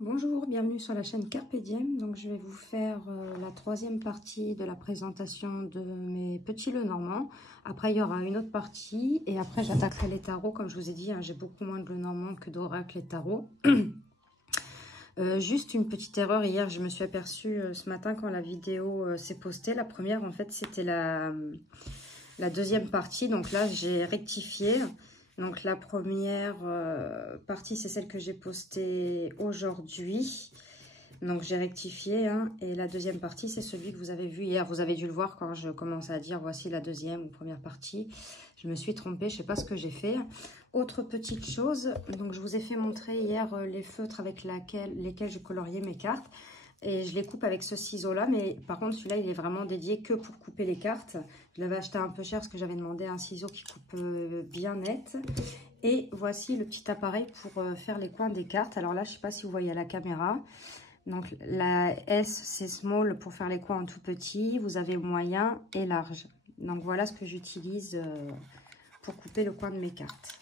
Bonjour, bienvenue sur la chaîne Carpe Diem. Donc je vais vous faire la troisième partie de la présentation de mes petits Lenormand. Après il y aura une autre partie et après j'attaquerai les tarots. Comme je vous ai dit, hein, j'ai beaucoup moins de Lenormand que d'oracles et tarots. Juste une petite erreur, hier je me suis aperçue ce matin quand la vidéo s'est postée. La première en fait c'était la deuxième partie, donc là j'ai rectifié. Donc la première partie, c'est celle que j'ai postée aujourd'hui. Donc j'ai rectifié. Hein, et la deuxième partie, c'est celui que vous avez vu hier. Vous avez dû le voir quand je commençais à dire voici la deuxième ou première partie. Je me suis trompée, je ne sais pas ce que j'ai fait. Autre petite chose, donc je vous ai fait montrer hier les feutres avec lesquels je coloriais mes cartes. Et je les coupe avec ce ciseau-là, mais par contre, celui-là, il est vraiment dédié que pour couper les cartes. Je l'avais acheté un peu cher parce que j'avais demandé un ciseau qui coupe bien net. Et voici le petit appareil pour faire les coins des cartes. Alors là, je ne sais pas si vous voyez à la caméra. Donc la S, c'est small pour faire les coins en tout petit. Vous avez moyen et large. Donc voilà ce que j'utilise pour couper le coin de mes cartes.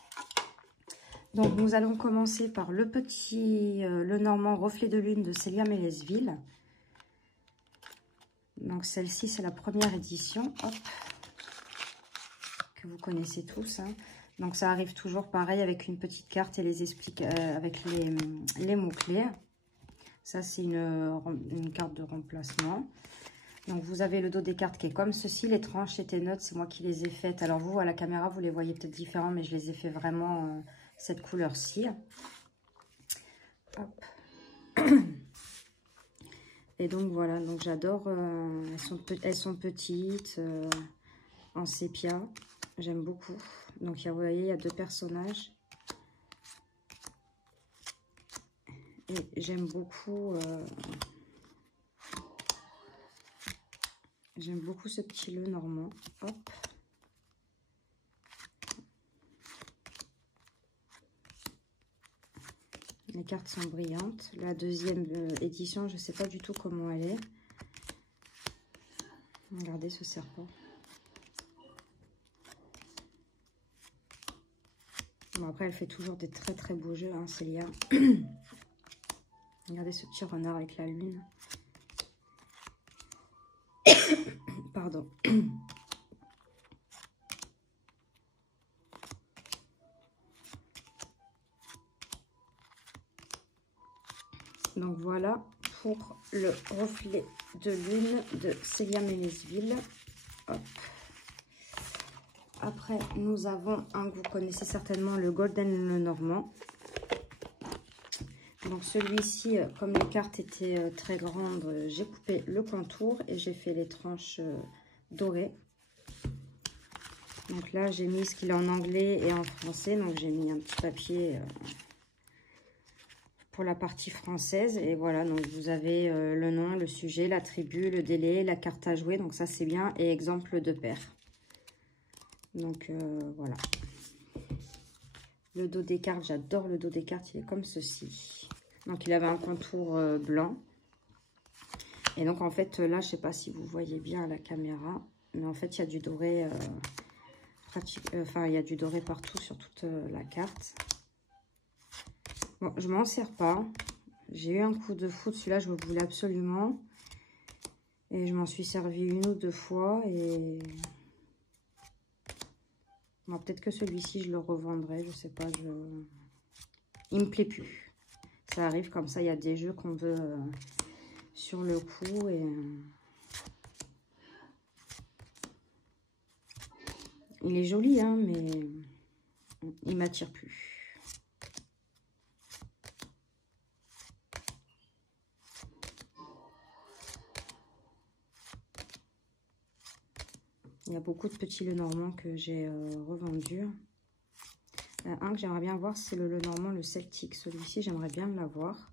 Donc, nous allons commencer par le petit Lenormand Reflet de Lune de Célia Mélesville. Donc, celle-ci, c'est la première édition, hop, que vous connaissez tous. Hein. Donc, ça arrive toujours pareil avec une petite carte et les explique avec les mots-clés. Ça, c'est une carte de remplacement. Donc, vous avez le dos des cartes qui est comme ceci. Les tranches étaient neutres, c'est moi qui les ai faites. Alors, vous, à la caméra, vous les voyez peut-être différents, mais je les ai fait vraiment... cette couleur-ci. Et donc voilà, donc j'adore, elles sont petites, en sépia, j'aime beaucoup. Donc vous voyez, il y a deux personnages. Et j'aime beaucoup ce petit Lenormand. Hop. Les cartes sont brillantes. La deuxième édition, je ne sais pas du tout comment elle est. Regardez ce serpent. Bon, après, elle fait toujours des très très beaux jeux, hein, Célia. Regardez ce petit renard avec la lune. Pardon. Donc voilà pour le reflet de lune de Célia Mélesville. Hop. Après, nous avons un que vous connaissez certainement, le Golden Lenormand. Donc celui-ci, comme les cartes étaient très grandes, j'ai coupé le contour et j'ai fait les tranches dorées. Donc là, j'ai mis ce qu'il est en anglais et en français. Donc j'ai mis un petit papier... pour la partie française. Et voilà, donc vous avez le nom, le sujet, la tribu, le délai, la carte à jouer. Donc ça, c'est bien. Et exemple de paire. Donc voilà. Le dos des cartes, j'adore le dos des cartes. Il est comme ceci. Donc il avait un contour blanc. Et donc en fait, là, je sais pas si vous voyez bien à la caméra. Mais en fait, il y a du doré. Il y a du doré partout sur toute la carte. Bon, je m'en sers pas. J'ai eu un coup de foudre. Celui-là, je le voulais absolument. Et je m'en suis servi une ou deux fois. Et bon, peut-être que celui-ci, je le revendrai. Je sais pas. Il me plaît plus. Ça arrive comme ça. Il y a des jeux qu'on veut sur le coup. Et il est joli, hein, mais il m'attire plus. Il y a beaucoup de petits Lenormand que j'ai revendus. Un que j'aimerais bien voir, c'est le Lenormand, le Celtique. Celui-ci, j'aimerais bien l'avoir.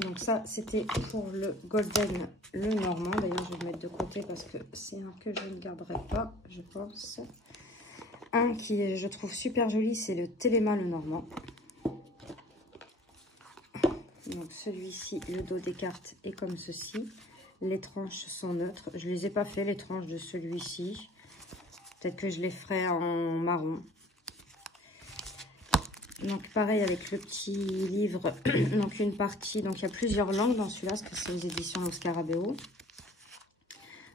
Donc ça, c'était pour le Golden Lenormand. D'ailleurs, je vais le mettre de côté parce que c'est un que je ne garderai pas, je pense. Un qui, je trouve super joli, c'est le Téléma Lenormand. Donc celui-ci, le dos des cartes est comme ceci. Les tranches sont neutres. Je ne les ai pas fait, les tranches de celui-ci. Peut-être que je les ferai en marron. Donc pareil avec le petit livre, donc une partie, donc il y a plusieurs langues dans celui-là, parce que c'est aux éditions Lo Scarabeo.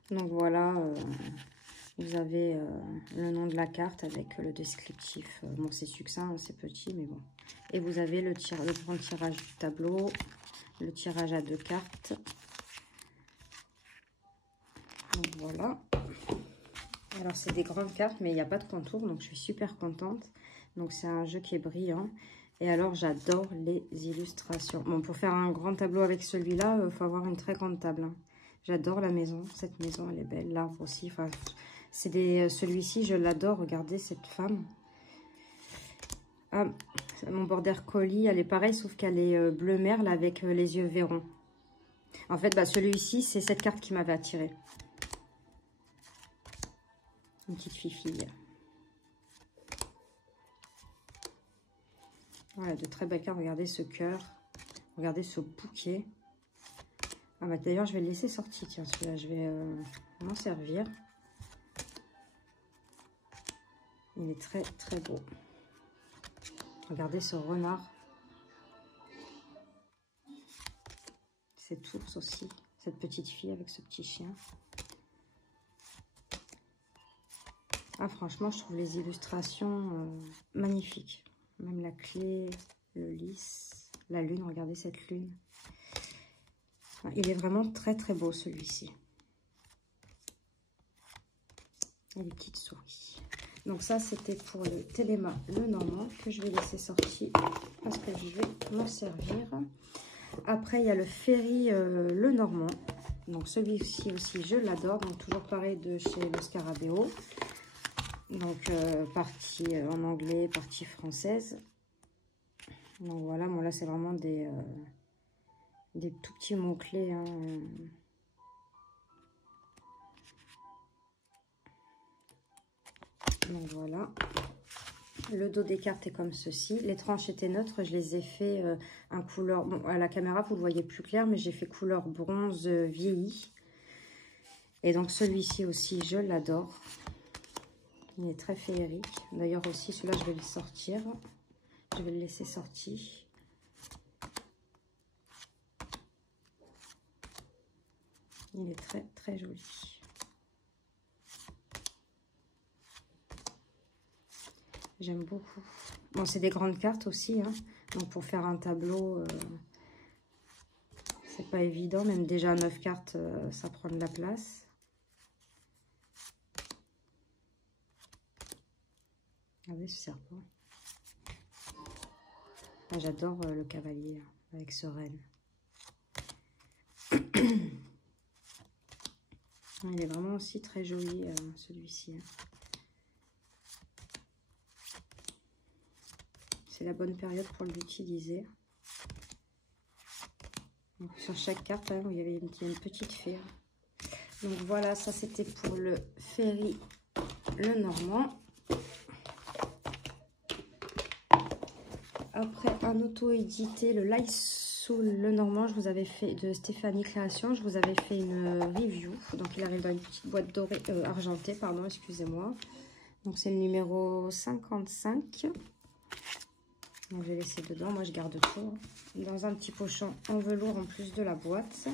Donc voilà, vous avez le nom de la carte avec le descriptif. Bon, c'est succinct, c'est petit, mais bon. Et vous avez le grand tirage du tableau, le tirage à 2 cartes. Donc voilà. Alors c'est des grandes cartes, mais il n'y a pas de contour, donc je suis super contente. Donc c'est un jeu qui est brillant. Et alors j'adore les illustrations. Bon, pour faire un grand tableau avec celui-là, il faut avoir une très grande table, hein. J'adore la maison. Cette maison, elle est belle. L'arbre aussi. Enfin, celui-ci, je l'adore. Regardez cette femme. Ah, mon border collie, elle est pareille, sauf qu'elle est bleu merle avec les yeux verrons. En fait, bah, celui-ci, c'est cette carte qui m'avait attirée. Une petite fille. Voilà, de très belles cartes. Regardez ce cœur. Regardez ce bouquet. Ah bah d'ailleurs, je vais le laisser sortir. Tiens, celui-là, je vais m'en servir. Il est très, très beau. Regardez ce renard. Cette ours aussi. Cette petite fille avec ce petit chien. Ah, franchement, je trouve les illustrations magnifiques. Même la clé, le lys, la lune. Regardez cette lune. Enfin, il est vraiment très, très beau, celui-ci. Et les petites souris. Donc ça, c'était pour le Téléma Lenormand que je vais laisser sortir parce que je vais m'en servir. Après, il y a le Ferry Lenormand. Donc celui-ci aussi, je l'adore. Donc toujours pareil de chez Lo Scarabeo. Donc partie en anglais, partie française. Donc voilà, bon là c'est vraiment des tout petits mots-clés, hein. Donc voilà. Le dos des cartes est comme ceci. Les tranches étaient neutres. Je les ai fait un couleur... Bon, à la caméra, vous le voyez plus clair, mais j'ai fait couleur bronze vieilli. Et donc, celui-ci aussi, je l'adore. Il est très féerique. D'ailleurs, aussi, celui-là, je vais le sortir. Je vais le laisser sortir. Il est très, très joli. J'aime beaucoup. Bon, c'est des grandes cartes aussi, hein. Donc, pour faire un tableau, c'est pas évident. Même déjà 9 cartes, ça prend de la place. Regardez ce serpent. Ah, j'adore le cavalier avec ce renne. Il est vraiment aussi très joli, celui-ci. C'est la bonne période pour l'utiliser. Sur chaque carte, hein, il y avait une petite fée. Donc voilà, ça c'était pour le Ferry Lenormand. Après, un auto-édité, le Lysol Lenormand, je vous avais fait de Stéphanie Création. Je vous avais fait une review. Donc il arrive dans une petite boîte dorée, argentée, pardon, excusez-moi. Donc c'est le numéro 55. Donc je vais laisser dedans, moi je garde tout. Dans un petit pochon en velours en plus de la boîte.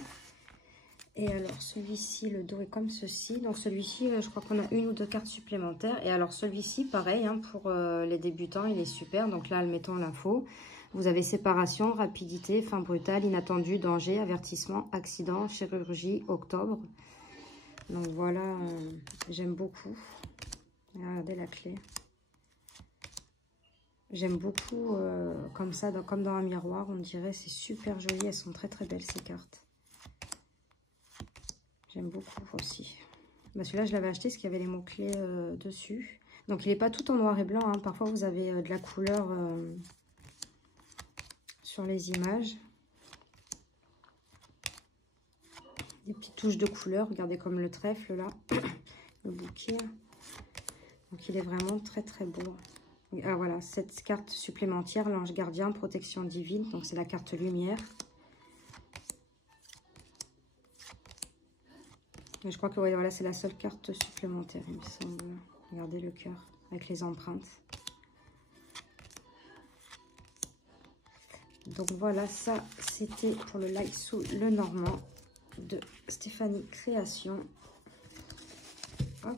Et alors celui-ci, le dos est comme ceci. Donc celui-ci, je crois qu'on a 1 ou 2 cartes supplémentaires. Et alors celui-ci, pareil, hein, pour les débutants, il est super. Donc là, admettons l'info. Vous avez séparation, rapidité, fin brutale, inattendu, danger, avertissement, accident, chirurgie, octobre. Donc voilà, j'aime beaucoup. Regardez la clé. J'aime beaucoup comme ça, comme dans un miroir, on dirait. C'est super joli, elles sont très très belles ces cartes. J'aime beaucoup aussi. Bah, celui-là, je l'avais acheté parce qu'il y avait les mots-clés dessus. Donc, il n'est pas tout en noir et blanc, hein. Parfois, vous avez de la couleur sur les images. Des petites touches de couleur. Regardez comme le trèfle, là. Le bouquet. Donc, il est vraiment très, très beau. Ah, voilà, cette carte supplémentaire, l'ange gardien, protection divine. Donc, c'est la carte lumière. Je crois que ouais, voilà, c'est la seule carte supplémentaire, il me semble. Regardez le cœur avec les empreintes. Donc voilà, ça c'était pour le live sous le Normand de Stéphanie Création. Hop.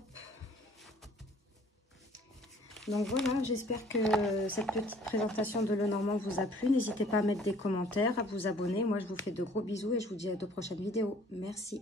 Donc voilà, j'espère que cette petite présentation de Le Normand vous a plu. N'hésitez pas à mettre des commentaires, à vous abonner. Moi, je vous fais de gros bisous et je vous dis à de prochaines vidéos. Merci.